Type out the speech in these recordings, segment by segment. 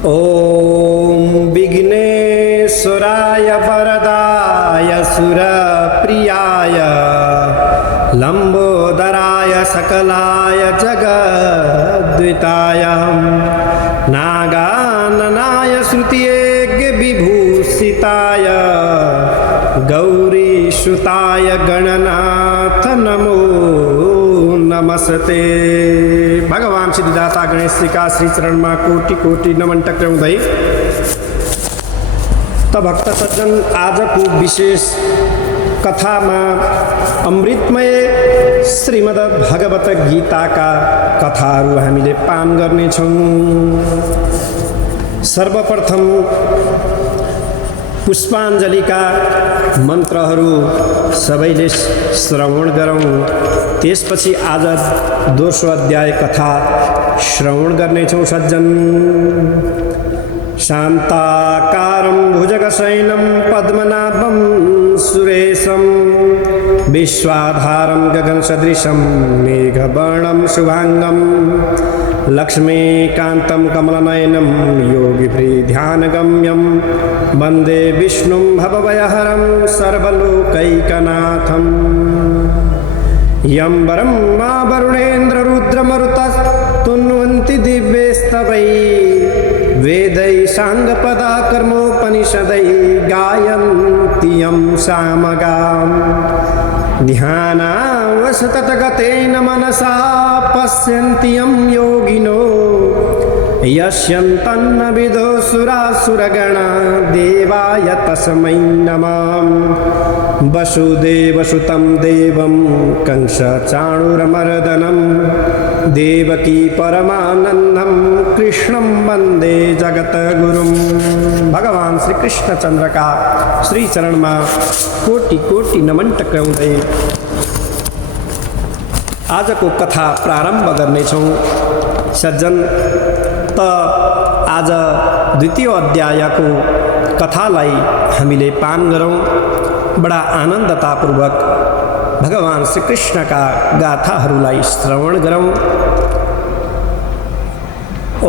ॐ विघ्नेश्वराय वरदाय सुरप्रियाय लंबोदराय सकलाय जगद्विताय नागाननाय श्रुतियज्ञ विभूषिताय गौरीसुताय गणनाथ नमो नमस्ते। भगवान सिद्धिदाता गणेश जी का श्री चरण में कोटि कोटि नमन टक्राउँदै त भक्त सज्जन आज को विशेष कथा में अमृतमय श्रीमद् भगवत गीता का कथाहरू हामीले पान गर्नेछौं। सर्वप्रथम पुष्पाञ्जली का मन्त्रहरू सबैले श्रवण गरौं। त्यसपछि आज दोस्रो अध्याय कथा श्रवण गर्नेछौं सज्जन। शान्ताकारं भुजगशयनं पद्मनाभं सुरेशं विश्वाधारं गगनसदृशं मेघवर्णं शुभांगं लक्ष्मीकान्तं कमलनयनं योगिभिर्ध्यानगम्यं वन्दे विष्णुं भवभयहरं सर्वलोकैकनाथं। यं वरं मा वरुणेन्द्ररुद्रमरुतस्तुन्वन्ति दिव्यैस्तवैः वेदैः साङ्गपदाकर्मोपनिषदैः गायन्ति यं सामगाम्। ध्यानावसततगतेन मनसा पश्यन्ति यं योगिनो यस्यन्तन्न विदो सुरासुरगणा देवाय तस्मै नमः। वसुदेवसुतं देवं कंसचाणूरमर्दनं देवकी परमानन्दं कृष्णं वन्दे जगद्गुरुं। भगवान श्री कृष्णचंद्र का श्री चरण में कोटि कोटि नमन टक्राउँदै आज को कथा प्रारंभ गर्नेछौं सज्जन। त आज द्वितीय अध्याय को कथालाई हामीले पान गरौं। बड़ा आनन्दतापूर्वक भगवान श्री कृष्ण का गाथाहरूलाई श्रवण गरौं।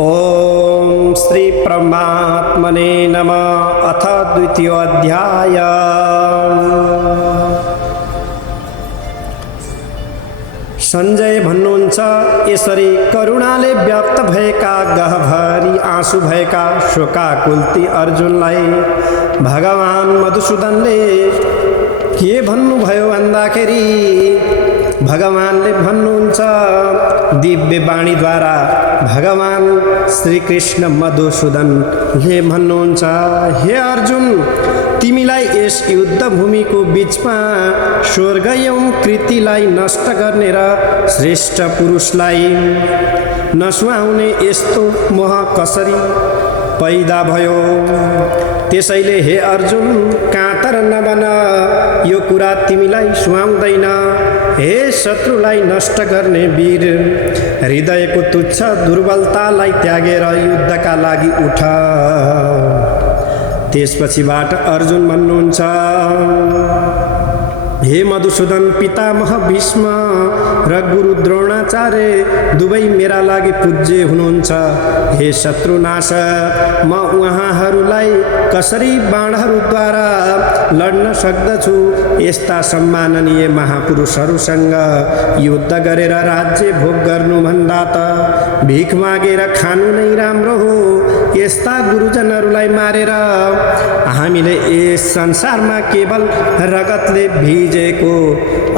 ओम श्री परमात्मने नमः। अथ द्वितीय अध्याय। संजय भन्नुहुन्छ, यसरी करुणाले व्याप्त भएका गहभरी आँसु भएका शोकाकुलती अर्जुनलाई भगवान मधुसूदनले के भन्नुभयो भन्दाखेरि भगवानले भन्नुहुन्छ दिव्य वाणीद्वारा भगवान श्री कृष्ण मधुसूदनले भन्नुहुन्छ, हे अर्जुन, तिमीलाई यस युद्ध भूमि को बीचमा स्वर्ग एवं कृतिलाई नष्ट गर्ने र श्रेष्ठ पुरुषलाई नसुहाउने यस्तो मोह कसरी पैदा भयो? त्यसैले हे अर्जुन, कातर नबन, यो कुरा तिमीलाई सुहाउँदैन। हे शत्रुलाई नष्ट गर्ने वीर, हृदयको तुच्छ दुर्बलतालाई त्यागेर युद्धका लागि उठ। त्यसपछिबाट अर्जुन भन्नुहुन्छ, हे मधुसूदन, पितामह भीष्म र गुरु द्रोणाचार्य दुवै मेरा लागि पूज्य हुनुहुन्छ। हे शत्रुनाशक, म उहाँहरूलाई कसरी बाणहरूद्वारा लड्न सक्दछु? यस्ता सम्माननीय महापुरुषहरूसँग युद्ध गरेर राज्य भोग गर्नुभन्दा त भिख मागेर खानु नै राम्रो हो। यस्ता गुरुजनहरूलाई मारेर हामीले यस संसारमा केवल रगतले भिजेको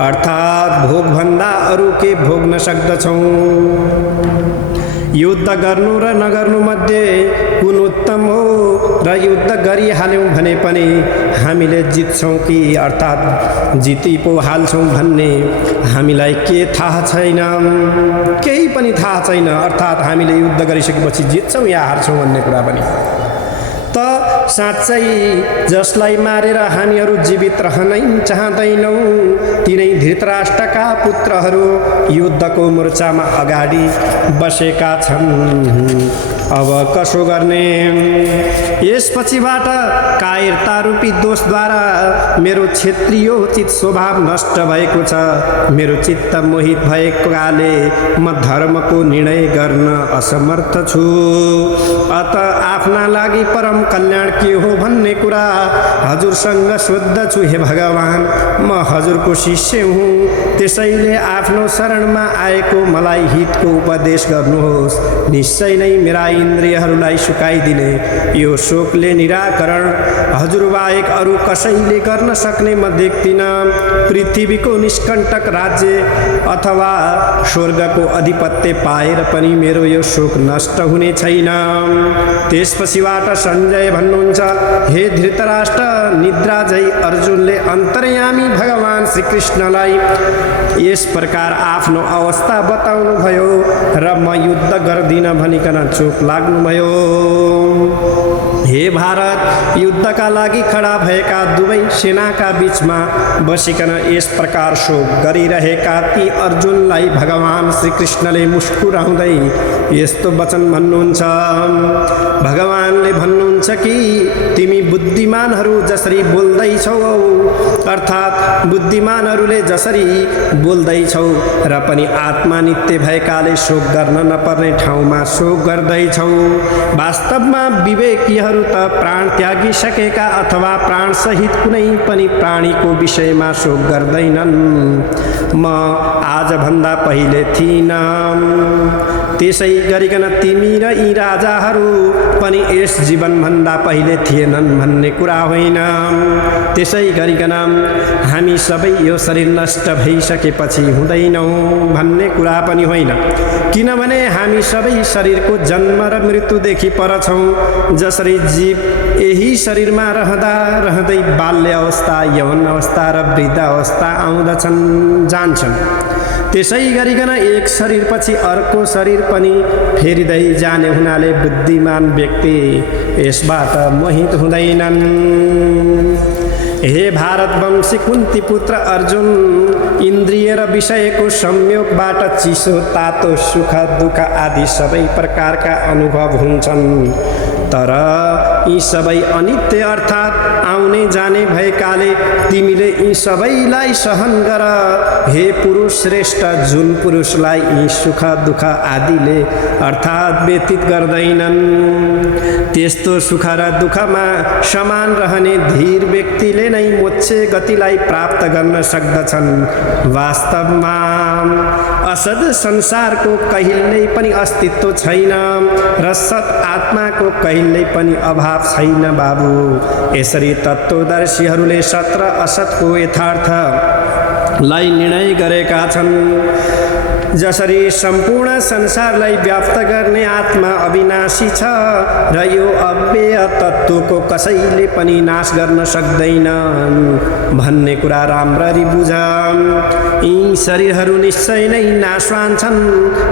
अर्थात भोग भन्दा अरू के भोग्न सक्दछौं? युद्ध गर्नु र नगर्नु मध्ये कुन उत्तम हो? र युद्ध गरिहाल्यौं भने पनि हामीले जित्छौं कि अर्थात जिति पो हाल्छौं भन्ने हामीलाई के थाहा छैन, केही पनि थाहा छैन। अर्थात हामीले युद्ध गरिसकेपछि जित्छौं या हार्छौं भन्ने कुरा पनि। त साँच्चै जसलाई मारेर हामीहरू जीवित रहनै चाहदैनौं तिनै धृतराष्ट्रका पुत्रहरू युद्धको मोर्चामा अगाडि बसेका छन्। अब कसो गर्ने। यसपछिबाट कायरता रूपी दोषद्वारा मेरो क्षेत्रीयोचित स्वभाव नष्ट भएको छ। मेरो चित्त मोहित भएकाले म धर्मको निर्णय गर्न असमर्थ छु। अत आफ्ना लागि परम कल्याण के हो भन्ने कुरा हजुरसँग सोध्दछु। हे भगवान, म हजुरको शिष्य हुँ, त्यसैले आफ्नो शरणमा आएको मलाई हितको उपदेश गर्नुहोस्। निश्चय नै मेरा इन्द्रियहरूलाई सुकाइदिने यो शोकले निराकरण हजुरबाहेक अरू कसैले गर्न सक्ने म देख्दिनँ। पृथ्वीको निष्कण्टक राज्य अथवा स्वर्गको अधिपत्य पाएर पनि मेरो यो शोक नष्ट हुने छैन। त्यसपछिबाट सञ्जय भन्नुहुन्छ, हे धृतराष्ट्र, निद्रा झै अर्जुनले अन्तर्यामी भगवान श्रीकृष्णलाई यस प्रकार आफ्नो अवस्था बताउनुभयो र म युद्ध गर्दिन भनिकन चुप लाग्नुभयो। हे भारत, युद्धका लागि खडा भएका दुवै सेनाका बीचमा बसिकन यस प्रकार शोक गरिरहेका ती अर्जुनलाई भगवान श्रीकृष्णले मुस्कुराउँदै यस्तो वचन भन्नुहुन्छ। भगवानले भन्नुहुन्छ कि तिमी बुद्धिमानहरू जसरी बोल्दैछौ, अर्थात् बुद्धिमानहरूले जसरी बोल्दैछौ र पनि आत्मा नित्य भएकाले शोक गर्न नपर्ने ठाउँमा शोक गर्दैछौ। वास्तवमा विवेकीहरू त प्राण त्यागिसकेका अथवा प्राणसहित कुनै पनि प्राणीको विषयमा शोक गर्दैनन्। म आजभन्दा पहिले थिइनँ, त्यसै गरिकन तिमी र यी राजाहरू पनि यस जीवनभन्दा पहिले थिएनन् भन्ने कुरा होइन। त्यसै गरिकन हामी सबै यो शरीर नष्ट भइसकेपछि हुँदैनौँ भन्ने कुरा पनि होइन, किनभने हामी सबै शरीरको जन्म र मृत्युदेखि पर छौँ। जसरी जीव यही शरीरमा रहँदा रहँदै बाल्य अवस्था, यौन अवस्था र वृद्ध अवस्था आउँदछन् जान्छन्, त्यसै गरिकन एक शरीरपछि अर्को शरीर पनि फेरिँदै जाने हुनाले बुद्धिमान व्यक्ति यसबाट मोहित हुँदैनन्। हे भारतवंशी कुन्ती पुत्र अर्जुन, इन्द्रिय र विषयको संयोगबाट चिसो, तातो, सुख, दुःख आदि सबै प्रकारका अनुभव हुन्छन्, तर यी सबै अनित्य अर्थात् आउने जाने भएकाले तिमीले यी सबैलाई सहन गर। हे पुरुष श्रेष्ठ, जुन पुरुषलाई यी सुख दुःख आदिले अर्थात् व्यतीत गर्दैनन्, त्यस्तो सुख र दुःखमा समान रहने धीर व्यक्तिले नै मोक्ष गतिलाई प्राप्त गर्न सक्दछन्। वास्तवमा असद संसारको कहिल्यै पनि अस्तित्व छैन र सत आत्माको कहिल्यै पनि अभाव छैन बाबु। यसरी तत्त्वदर्शीहरूले सत र असतको यथार्थलाई निर्णय गरेका छन्। जसरी सम्पूर्ण संसारलाई व्याप्त गर्ने आत्मा अविनाशी छ र यो अव्यय तत्त्वको कसैले पनि नाश गर्न सक्दैन भन्ने कुरा राम्ररी बुझ। यी शरीरहरू निश्चय नै नाशवान छन्,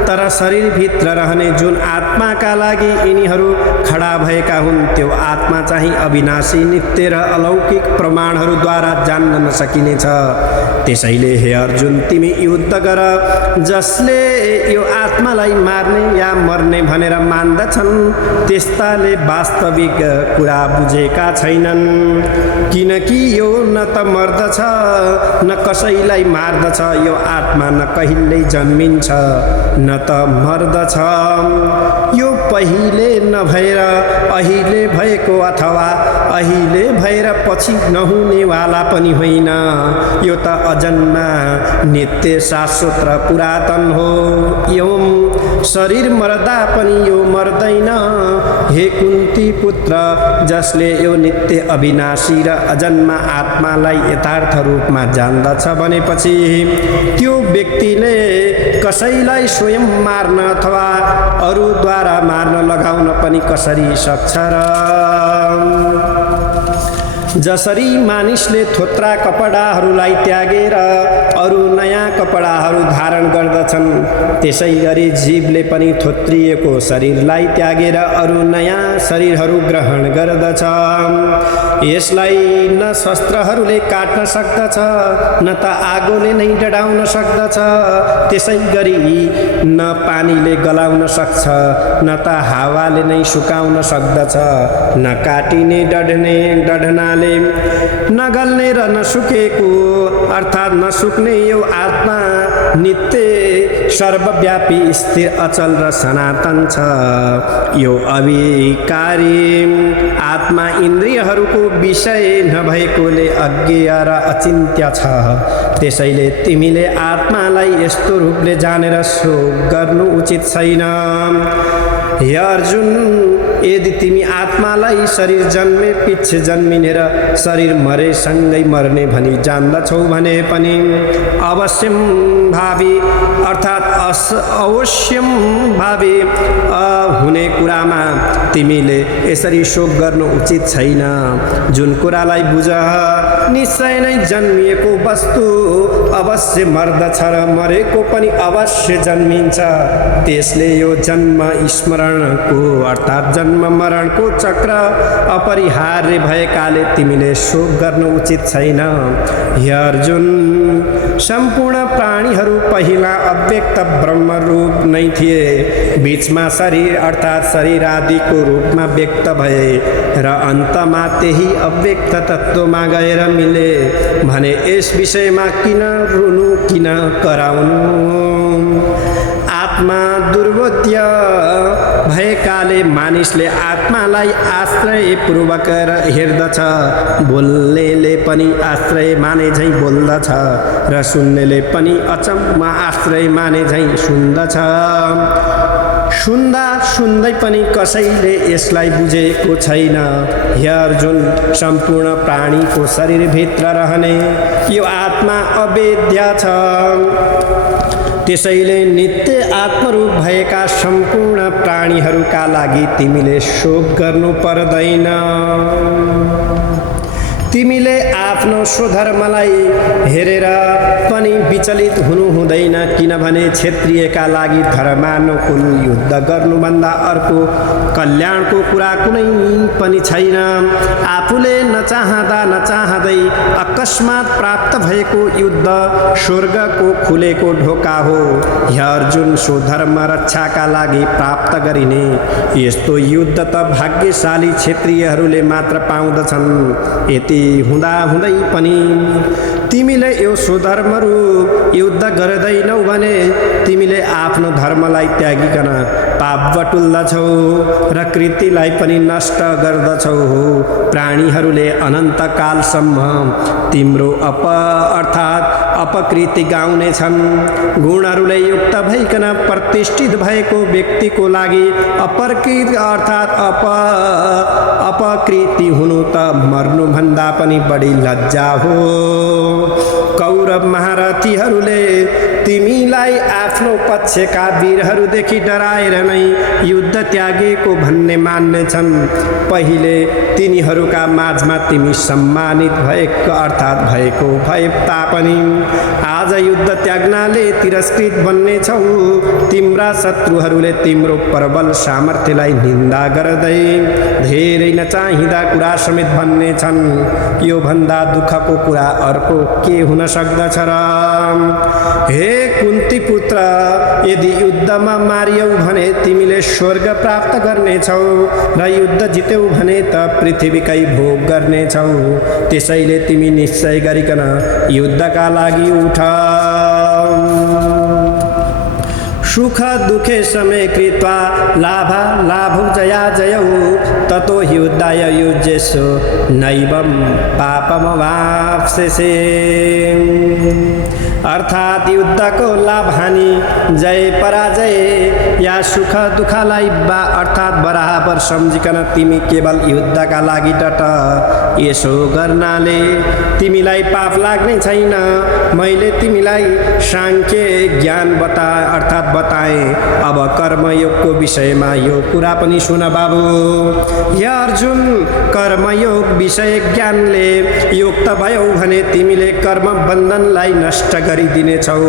तर शरीरभित्र रहने जुन आत्माका लागि यिनीहरू खडा भएका हुन् त्यो आत्मा चाहिँ अविनाशी, नित्य र अलौकिक प्रमाणहरूद्वारा जान्न नसकिनेछ। त्यसैले हे अर्जुन, तिमी युद्ध गर। जसले यो आत्मालाई मार्ने या मर्ने भनेर मान्दछन् त्यस्ताले वास्तविक कुरा बुझेका छैनन्, किनकि यो न त मर्दछ न कसैलाई मार्दछ। यो आत्मा न कहिल्यै जन्मिन्छ न त मर्दछ। यो पहिले नभएर अहिले भएको अथवा अहिले भएर पछि नहुनेवाला पनि होइन। यो त अजन्मा, नित्य, शाश्वत र पुरातन हो। एवं शरीर मर्दा पनि यो मर्दैन। हे कुन्ती पुत्र, जसले यो नित्य, अविनाशी र अजन्मा आत्मालाई यथार्थ रूपमा जान्दछ भनेपछि त्यो व्यक्तिले कसैलाई स्वयं मार्न अथवा अरूद्वारा मार्न लगाउन पनि कसरी सक्छ र? जसरी मानिसले थोत्रा कपडाहरूलाई त्यागेर अरू नयाँ कपडाहरू धारण गर्दछन्, त्यसै गरी जीवले पनि थोत्रिएको शरीरलाई त्यागेर अरू नयाँ शरीरहरू ग्रहण गर्दछ। यसलाई न शस्त्रहरूले काट्न सक्दछ, न त आगोले नै डढाउन सक्दछ, त्यसै गरी न पानीले गलाउन सक्छ, न त हावाले नै सुकाउन सक्दछ, न काटिने डढनाले नगल्ने र नसुकेको अर्थात् नसुक्ने यो आत्मा नित्य सर्वव्यापी स्थिर अचल र सनातन छ। यो अविकारी आत्मा इन्द्रियहरूको विषय नभएकोले अज्ञेय र अचिन्त्य छ। त्यसैले तिमीले आत्मालाई यस्तो रूपले जानेर शोक गर्नु उचित छैन। हे अर्जुन, यदि तिमी आत्मालाई शरीर जन्मे पछि जन्मिने र शरीर मरेसँगै मर्ने भनी जान्दछौ भने पनि अवश्यम भावी अर्थात् अवश्यम भावी हुने कुरामा तिमीले यसरी शोक गर्नु उचित छैन। जुन कुरालाई बुझ, निश्चय नै जन्मिएको वस्तु अवश्य मर्दछ र मरेको पनि अवश्य जन्मिन्छ। त्यसले यो जन्म स्मरणको अर्थात् जन्म मरणको चक्र अपरिहार्य भएकाले तिमीले शोक गर्नु उचित छैन। हे अर्जुन, सम्पूर्ण प्राणीहरू पहिला अव्यक्त ब्रह्म रूप नै थिए, बीचमा शरीर अर्थात् शरीर आदिको रूपमा व्यक्त भए र अन्तमा त्यही अव्यक्त तत्त्वमा गएर मिले भने यस विषयमा किन रुनु, किन कराउनु? आत्मा दुर्बोध्य भएकाले मानिसले आत्मालाई आश्रयपूर्वक हेर्दछ। बोल्नेले पनि आश्रय माने झैँ बोल्दछ र सुन्नेले पनि अचम्म आश्रय माने झैँ सुन्दछ। सुन्दा सुन्दै पनि कसैले यसलाई बुझेको छैन। हे अर्जुन, सम्पूर्ण प्राणीको शरीरभित्र रहने यो आत्मा अवेद्य छ। त्यसैले नित्य आत्मरूप भएका सम्पूर्ण प्राणीहरूका लागि तिमीले शोक गर्नु पर्दैन। तिमीले आफ्नो स्वधर्मलाई हेरेर पनि विचलित हुनु हुँदैन, किनभने क्षत्रियका लागि धर्मानुकूल युद्ध गर्नुभन्दा अर्को कल्याणको कुरा कुनै पनि छैन। आफूले नचाहँदा नचाहँदै अकस्मात प्राप्त भएको युद्ध स्वर्गको खुलेको ढोका हो। हे अर्जुन, स्वधर्म रक्षाका लागि प्राप्त गरिने यस्तो युद्ध त भाग्यशाली क्षत्रियहरूले मात्र पाउँदछन्। यति हुँदै पनि तिमीले यो स्वधर्मरूप युद्ध गर्दैनौ भने तिमीले आफ्नो धर्मलाई त्यागिकन पाप बटुल्दछौ र कृतिलाई पनि नष्ट गर्दछौ। प्राणीहरूले अनन्तकालसम्म तिम्रो अर्थात् अपकृति गाउनेछन्। गुणहरूले युक्त भइकन प्रतिष्ठित भएको व्यक्तिको लागि अपकृति अर्थात् अपकृति हुनु त मर्नुभन्दा पनि बढी लज्जा हो। कौरव महारथीहरूले तिमीलाई आफ्नो पक्षका वीरहरूदेखि डराएर नै युद्ध त्यागेको भन्ने मान्नेछन्। पहिले तिनीहरूका माझमा तिमी सम्मानित भएको अर्थात् भएको भए तापनि आज युद्ध त्याग्नाले तिरस्कृत बन्नेछौ। तिम्रा शत्रुहरूले तिम्रो प्रबल सामर्थ्यलाई निन्दा गर्दै धेरै नचाहिँदा कुरा समेत भन्नेछन्। यो भन्दा दुःखको कुरा अर्को के हुन सक्दछ र? हे कुन्ती पुत्र, यदि युद्धमा मारियौ भने तिमीले स्वर्ग प्राप्त गर्नेछौ र युद्ध जित्यौ भने त पृथ्वीकै भोग गर्नेछौ। त्यसैले तिमी निश्चय गरिकन युद्धका लागि उठ। सुख दुखे समय कृत्वा लाभौ जया जयौ ततो युद्धाय युज्येषु नैवं पापमवाप्स्यसे। अर्थात् युद्धको लाभ हानि, जय पराजय या सुख दुःखलाई अर्थात् बराबर सम्झिकन तिमी केवल युद्धका लागि डट। यसो गर्नाले तिमीलाई पाप लाग्ने छैन। मैले तिमीलाई सांख्य ज्ञान बताएँ। अब कर्मयोगको विषयमा यो कुरा पनि सुन बाबु। हे अर्जुन, कर्मयोग विषय ज्ञानले युक्त भयौ भने तिमीले कर्म बन्धनलाई नष्ट गरिदिनेछौ।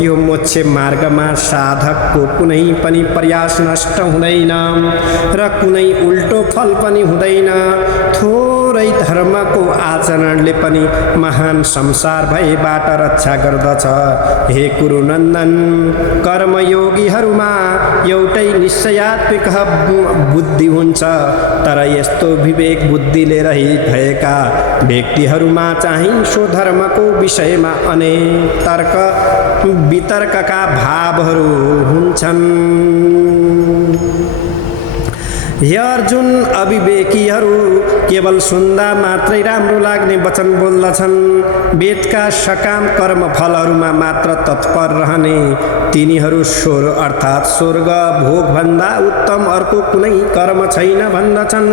यो मोक्ष मार्गमा साधकको कुनै पनि प्रयास नष्ट हुँदैन र कुनै उल्टो फल पनि हुँदैन। थोरै धर्मको आचरणले पनि महान संसार भयबाट रक्षा गर्दछ। हे कुरुनन्दन, कर्मयोगीहरूमा एउटै निश्चयात्मक बुद्धि हुन्छ, तर यस्तो विवेक बुद्धिले रहित भएका व्यक्तिहरूमा चाहिँ सो धर्मको विषयमा अनेक तर्क वितर्कका भावहरू हुन्छन्। हे अर्जुन, अविवेकीहरू केवल सुन्दा मात्रै राम्रो लाग्ने वचन बोल्दछन्। वेदका सकाम कर्म फलहरूमा मात्र तत्पर रहने तिनीहरू अर्थात् स्वर्ग भोगभन्दा उत्तम अर्को कुनै कर्म छैन भन्दछन्।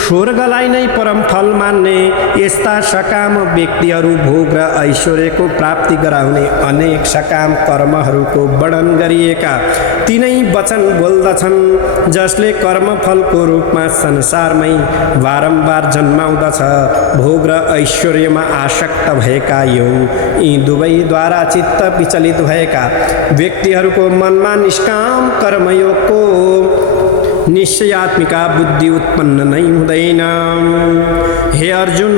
स्वर्गलाई नै परम फल मान्ने यस्ता सकाम व्यक्तिहरू भोग र ऐश्वर्यको प्राप्ति गराउने अनेक सकाम कर्महरूको वर्णन गरिएका तिनै वचन बोल्दछन्, जसले कर्मफलको रूपमा संसारमै बारम्बार जन्माउँदछ। भोग र ऐश्वर्यमा आसक्त भएका यी दुवैद्वारा चित्त विचलित भएका व्यक्तिहरूको मनमा निष्काम कर्मयोगको निश्चयात्मिका बुद्धि उत्पन्न नै हुँदैन। हे अर्जुन,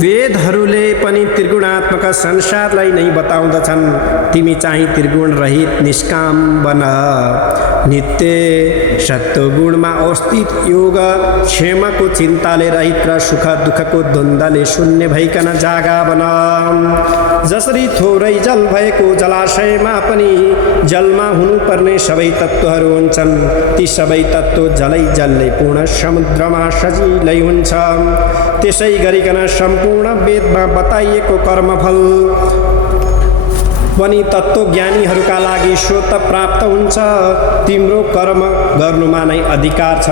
वेदहरूले पनि त्रिगुणात्मक संसारलाई नै बताउँदछन्। तिमी चाहिँ त्रिगुण रहित निष्काम बन। नित्य सत्वगुणमा अवस्थित योग क्षेमको चिन्ताले रहित र सुख दुःखको द्वन्द्वले शून्य भइकन जागा बन। जसरी थोरै जल भएको जलाशयमा पनि जलमा हुनुपर्ने सबै तत्त्वहरू हुन्छन्, ती सबै तत्त्व जलै जलले पूर्ण समुद्रमा सजिलै हुन्छ। त्यसै गरिकन सम्पूर्ण वेदमा बताइएको कर्मफल पनि तत्त्वज्ञानीहरूका लागि स्वत प्राप्त हुन्छ। तिम्रो कर्म गर्नुमा नै अधिकार छ,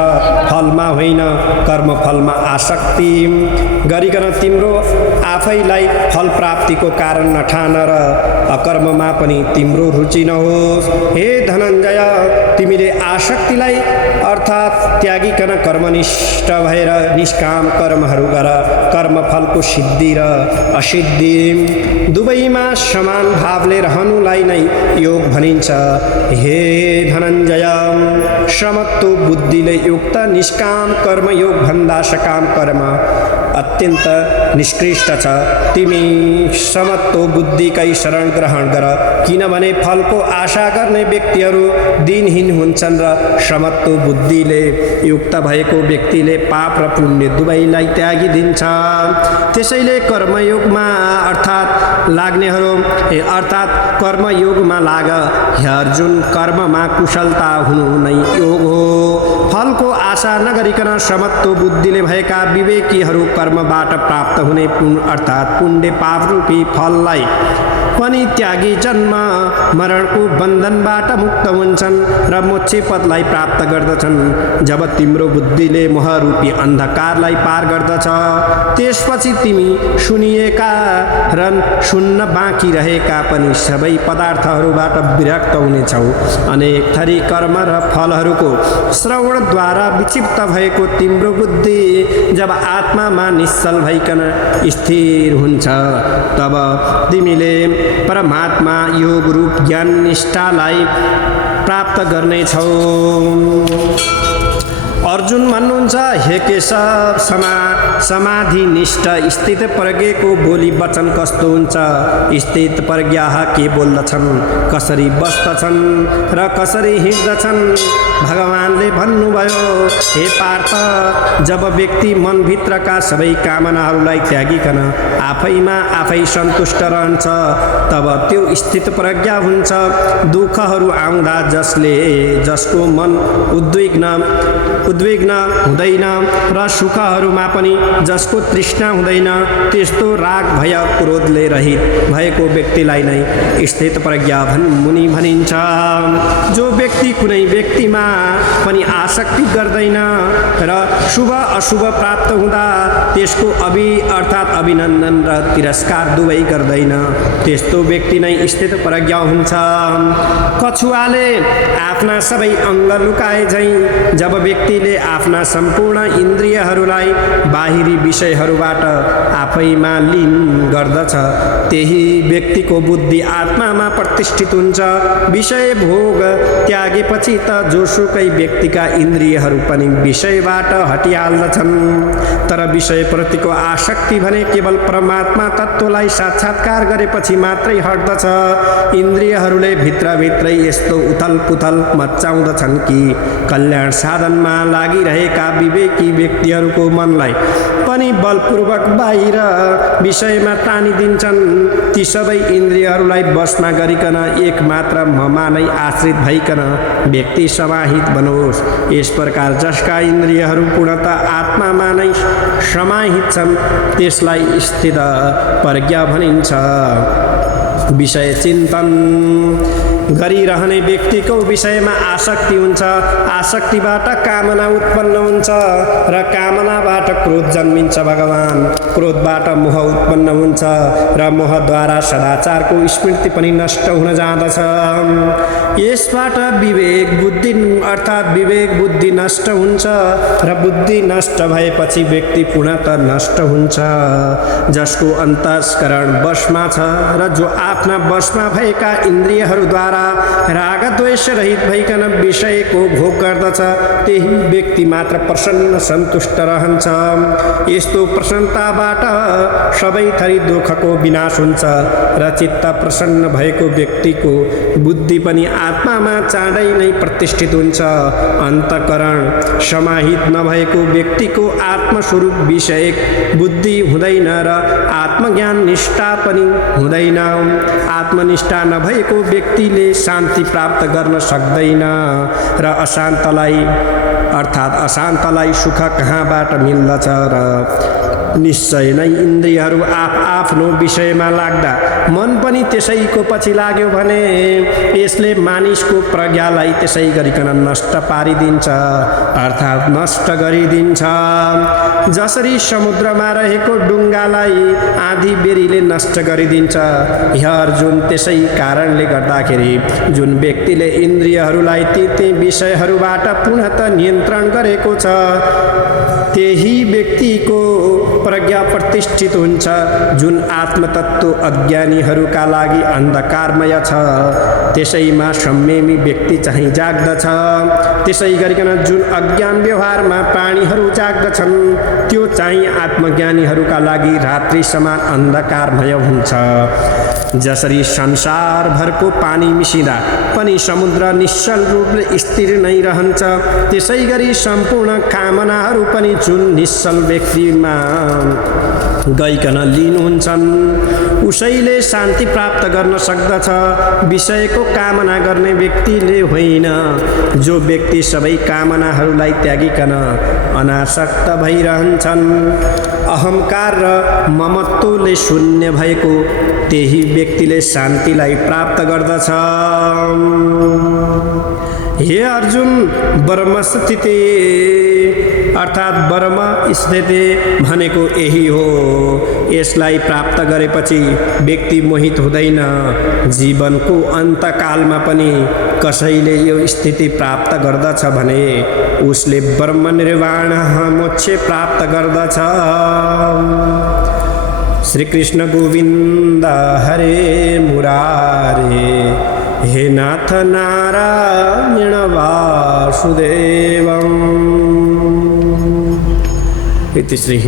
फलमा होइन। कर्मफलमा आसक्ति गरिकन तिम्रो आफैलाई फल प्राप्तिको कारण नठान र अकर्ममा पनि तिम्रो रुचि नहोस्। हे धनञ्जय, तिमीले आसक्तिलाई अर्थात् त्यागिकन कर्मनिष्ठ भएर निष्काम कर्महरू गर। कर्मफलको सिद्धि र असिद्धि दुवैमा समान भावले रहनुलाई नै योग भनिन्छ। हे धनञ्जय, समत्व बुद्धिले युक्त निष्काम कर्मयोग भन्दा सकाम कर्म अत्यन्त निष्कृष्ट छ। तिमी समत्व बुद्धिकै शरण ग्रहण गर, किनभने फलको आशा गर्ने व्यक्तिहरू दिनहीन हुन्छन् र समत्व बुद्धिले युक्त भएको व्यक्तिले पाप र पुण्य दुवैलाई त्यागिदिन्छ। त्यसैले कर्मयोगमा अर्थात् कर्मयोगमा लाग। हे अर्जुन, कर्ममा कुशलता हुनु नै योग हो। फलको आशा नगरिकन समत्व बुद्धिले भएका विवेकीहरू कर्मबाट प्राप्त हुने अर्थात् पुण्य पाप रूपी फललाई पनि त्यागी जन्म मरणको बन्धनबाट मुक्त हुन्छन् र मोक्ष पदलाई प्राप्त गर्दछन्। जब तिम्रो बुद्धिले मोहरूपी अन्धकारलाई पार गर्दछ, त्यसपछि तिमी सुनिएका र सुन्न बाँकी रहेका पनि सबै पदार्थहरूबाट विरक्त हुनेछौ। अनेक थरी कर्म र फलहरूको श्रवणद्वारा विक्षिप्त भएको तिम्रो बुद्धि जब आत्मामा निश्चल भइकन स्थिर हुन्छ, तब तिमीले परमात्मा योग रूप ज्ञान निष्ठालाई प्राप्त गर्नेछौ। अर्जुन भन्नुहुन्छ, हे केशव, समाधिनिष्ठ स्थित प्रज्ञको बोली वचन कस्तो हुन्छ? स्थित प्रज्ञा के बोल्दछन्, कसरी बस्दछन् र कसरी हिँड्दछन्? भगवानले भन्नुभयो, हे पार्थ, जब व्यक्ति मनभित्रका सबै कामनाहरूलाई त्यागिकन आफैमा आफै सन्तुष्ट रहन्छ तब त्यो स्थित प्रज्ञा हुन्छ। दुःखहरू आउँदा जसको मन उद्विग्न हुँदैन र सुखहरूमा पनि जसको तृष्णा हुँदैन, त्यस्तो राग भय क्रोधले रहित भएको व्यक्तिलाई नै स्थित प्रज्ञा मुनि भनिन्छ। जो व्यक्ति कुनै व्यक्तिमा पनि आसक्ति गर्दैन र शुभ अशुभ प्राप्त हुँदा त्यसको अर्थात् अभिनन्दन र तिरस्कार दुवै गर्दैन, त्यस्तो व्यक्ति नै स्थित प्रज्ञा हुन्छ। कछुवाले आफ्ना सबै अङ्ग लुकाए झैं जब व्यक्तिले आफ्ना सम्पूर्ण इन्द्रियहरूलाई बाहिरी विषयहरूबाट आफैमा लीन गर्दछ, त्यही व्यक्तिको बुद्धि आत्मामा प्रतिष्ठित हुन्छ। विषय भोग त्यागेपछि त जोसुकै व्यक्तिका इन्द्रियहरू पनि विषयबाट हटिहाल्दछन्, तर विषयप्रतिको आसक्ति भने केवल परमात्मा तत्त्वलाई साक्षात्कार गरेपछि मात्रै हट्दछ। इन्द्रियहरूले भित्रभित्रै यस्तो उथलपुथल मचाउँदछन् कि कल्याण साधनमा लागिरहेका विवेकी व्यक्तिहरूको मनलाई पनि बलपूर्वक बाहिर विषयमा तानिदिन्छन्। ती सबै इन्द्रियहरूलाई वशमा गरिकन एकमात्र ममा नै आश्रित भइकन व्यक्ति समाहित बनोस्। यस प्रकार जसका इन्द्रियहरू पूर्णतः आत्मामा नै समाहित छन् त्यसलाई स्थित प्रज्ञा भनिन्छ। विषय चिन्तन गरिरहने व्यक्तिको विषयमा आसक्ति हुन्छ, आसक्तिबाट कामना उत्पन्न हुन्छ र कामनाबाट क्रोध जन्मिन्छ। भगवान क्रोधबाट मोह उत्पन्न हुन्छ र मोहद्वारा सदाचारको स्मृति पनि नष्ट हुन जाँदछ। यसबाट विवेक बुद्धि नष्ट हुन्छ र बुद्धि नष्ट भएपछि व्यक्ति पूर्णतः नष्ट हुन्छ। जसको अन्तस्करण वशमा छ र जो आफ्ना वशमा भएका इन्द्रियहरूद्वारा राग द्वेष रहित भइकन विषयको भोग गर्दछ, त्यही व्यक्ति मात्र प्रसन्न सन्तुष्ट रहन्छ। यस्तो प्रसन्नताबाट सबै थरी दुःखको विनाश हुन्छ र चित्त प्रसन्न भएको व्यक्तिको बुद्धि पनि आत्मामा चाँडै नै प्रतिष्ठित हुन्छ। अन्तःकरण समाहित नभएको व्यक्तिको आत्मस्वरूप विषयक बुद्धि हुँदैन र आत्मज्ञान निष्ठा पनि हुँदैन। आत्मनिष्ठा नभएको व्यक्तिले शान्ति प्राप्त गर्न सक्दैन र अशान्तलाई सुख कहाँबाट मिल्दछ र निश्चय नै इन्द्रियहरू आफ्नो विषयमा लाग्दा मन पनि त्यसैको पछि लाग्यो भने यसले मानिसको प्रज्ञालाई त्यसै गरिकन नष्ट पारिदिन्छ, अर्थात् नष्ट गरिदिन्छ। जसरी समुद्रमा रहेको डुङ्गालाई आँधी बेरीले नष्ट गरिदिन्छ, हे अर्जुन, त्यसै कारणले गर्दाखेरि जुन व्यक्तिले इन्द्रियहरूलाई ती विषयहरूबाट पूर्णतः नियन्त्रण गरेको छ, त्यही व्यक्तिको प्रज्ञा प्रतिष्ठित हुन्छ। जुन आत्मतत्त्व अज्ञानीहरूका लागि अन्धकारमय छ, त्यसैमा संयमी व्यक्ति चाहिँ जाग्दछ। त्यसै गरिकन जुन अज्ञान व्यवहारमा प्राणीहरू जाग्दछन्, त्यो चाहिँ आत्मज्ञानीहरूका लागि रात्रि समान अन्धकारमय हुन्छ। जसरी संसारभरको पानी मिसिँदा पनि समुद्र निश्चल रूपले स्थिर नै रहन्छ, त्यसै गरी सम्पूर्ण कामनाहरू पनि जुन निश्चल व्यक्तिमा गइकन लीन हुन्छन्, उसैले शान्ति प्राप्त गर्न सक्दछ, विषयको कामना गर्ने व्यक्तिले होइन। जो व्यक्ति सबै कामनाहरूलाई त्यागिकन अनासक्त भइरहन्छन्, अहङ्कार र ममत्वले शून्य भएको, त्यही व्यक्तिले शान्तिलाई प्राप्त गर्दछ। हे अर्जुन, ब्रह्मस्थिति अर्थात् ब्रह्म स्थिति भनेको यही हो। यसलाई प्राप्त गरेपछि व्यक्ति मोहित हुँदैन। जीवनको अन्तकालमा पनि कसैले यो स्थिति प्राप्त गर्दछ भने उसले ब्रह्म निर्वाण मोक्ष प्राप्त गर्दछ। श्री कृष्ण गोविन्द हरे मुरारे, हे नाथ नारायण वासुदेवम् इति श्रीः।